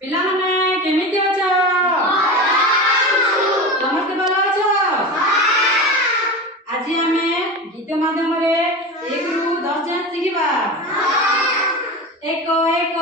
पिला माने केमिति अछ समस्त भलो अछ आज आमे गीत माध्यम रे 1 रु 10 जान शिखिबा एक एक